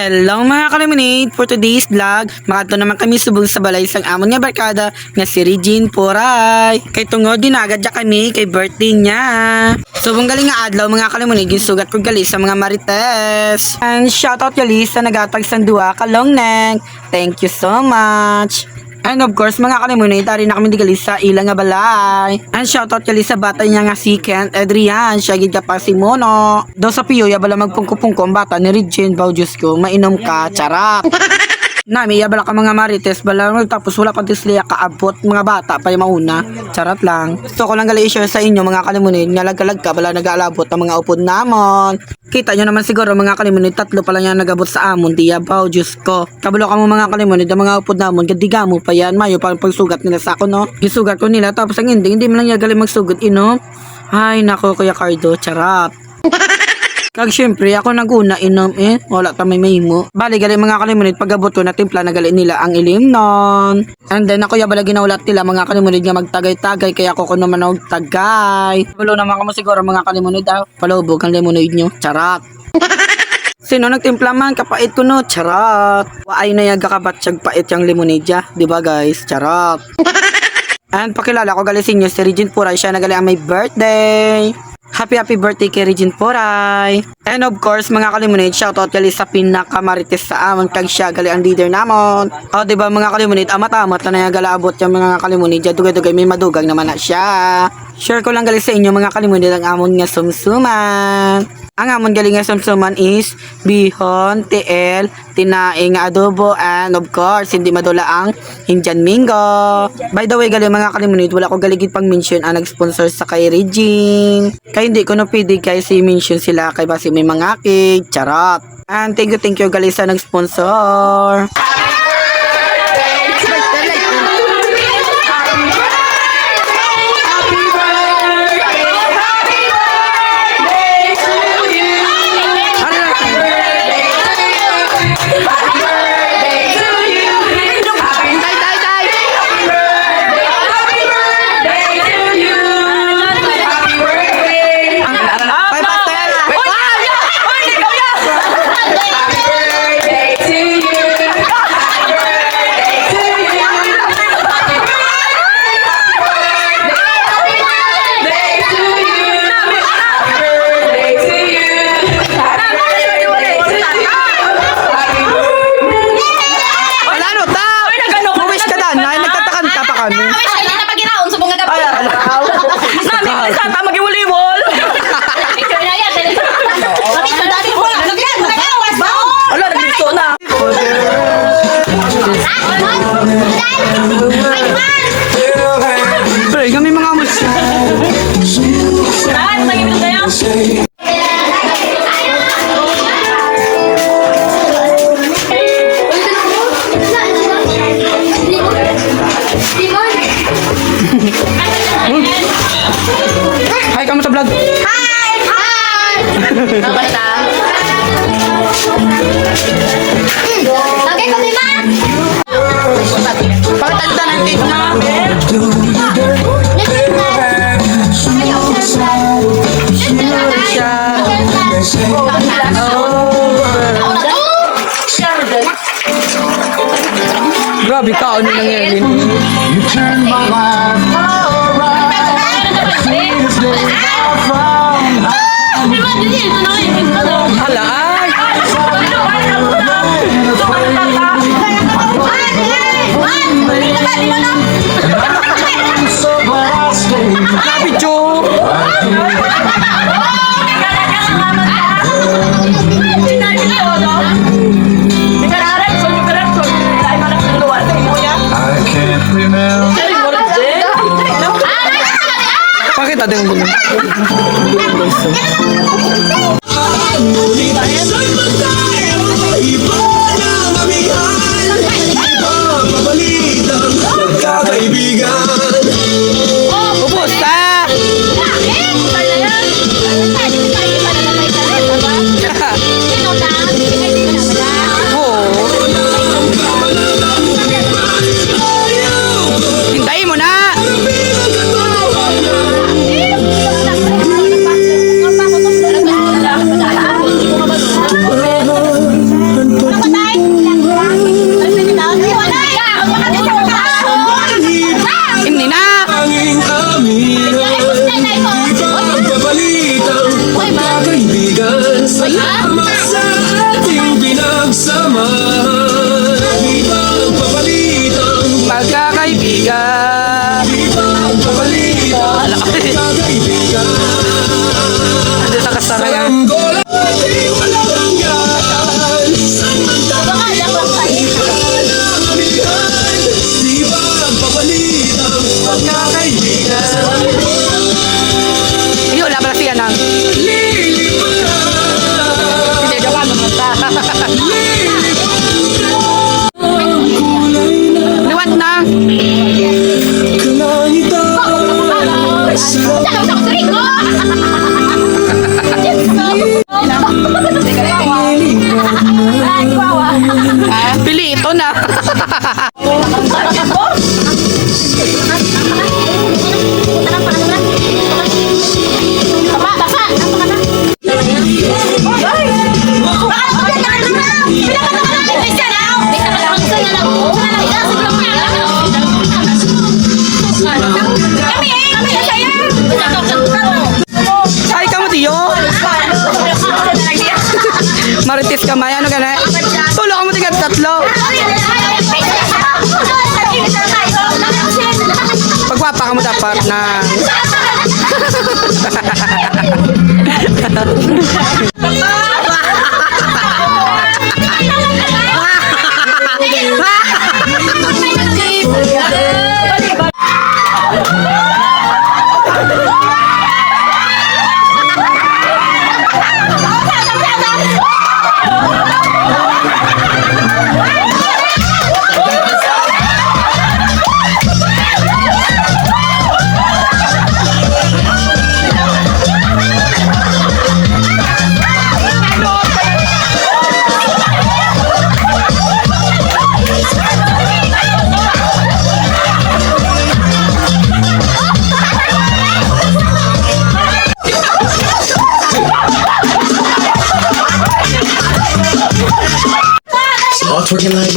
Hello mga ka-lemonade! For today's vlog, makato naman kami subong sa balay sang amon nga barkada nga si Regine Poray. Kay tungod dinagad ya kami kay birthday niya. Subong galing nga adlaw mga ka-lemonade, sugat ko gali sa mga marites. And shoutout gali sa nagatag sang duwa ka long neck. Thank you so much! And of course mga ka-lemonade, tari na kami digali sa ilang nga balay. And shoutout gali sa bata niya nga si Kent Adrian, siya gid ka pa si Mono. Do sa piyo ya bala magpungko-pungko ang bata ni Regine, baw Diyos ko, mainom ka, charap. Nami ya bala ka mga marites bala tapos wala pa tisliya kaabot mga bata pa yung mauna. Charot lang. Gusto ko lang gali i-share sa inyo mga ka-lemonade nga lag-lag ka bala nag-aalabot ang mga upod namon. Kita nyo naman siguro mga ka-lemonade, tatlo pa lang yan nagabot sa amon, diya baw Diyos ko. Kabalo ka mo mga ka-lemonade, ang mga upod namon, gadiga mo pa yan, mayo pa pagsugat nila sa ako no. Gisugat ko nila tapos ang hindi mo lang yan galing magsugat inom. Ay nako Kuya Cardo, charot. Kag syempre ako naguna inom wala ta may mahimo. Bali gali mga ka-lemonade, pagabot ko na timpla na gali nila ang ilim non. And then ako ya bala ginaulat nila mga ka-lemonade nga magtagay-tagay kaya ako kuno man og tagay. Walo naman kamo siguro mga ka-lemonade palubog ang lemonade nyo. Charat. Sino nagtimpla man kapait ko no? Charat. Waay na yaga kabatsyag pait yang lemonade ya, di ba guys? Charat. And pakilala ko gali sinyo si Regine Poray, siya nagali ang may birthday. Happy birthday kay Regine Poray. And of course mga ka-lemonade, shoutout gali sa pinakamarites sa amon kag siya gali ang leader namon. O diba mga ka-lemonade, amat-amat na nagala abot yung mga ka-lemonade, dugay-dugay may madugang naman na siya. Share ko lang gali sa inyo mga ka-lemonade ang amon nga sumsuman. Ang amon gali nga sumsuman is bihon, tiel, tinaing nga adobo, and of course hindi madula ang Indian Mingo. By the way gali mga ka-lemonade, wala ko galigid pang mention ang nag-sponsor sa kay Regine. Kaya hindi ko na pwede guys i-mention sila kay basi may mga cake, charot. And thank you gali sa nag-sponsor. Hi, kamu sa vlog? Hi! Kamusta? Okay ko di ba? Pakitagda ng cake na. Grabe ka, ano nangyari? You turn my life around. The sweetest day I found. Hala ay! So glad I stayed. Grabe, Joe! I can't remember. Pakita din mo. Ubus ta! Hintayin mo na! Forever Ay, kamu tiyo. Marites ka may, ano ka na? Tulog ka mo tiga tatlo. Pagwapa ka mo dapat na. All twerking like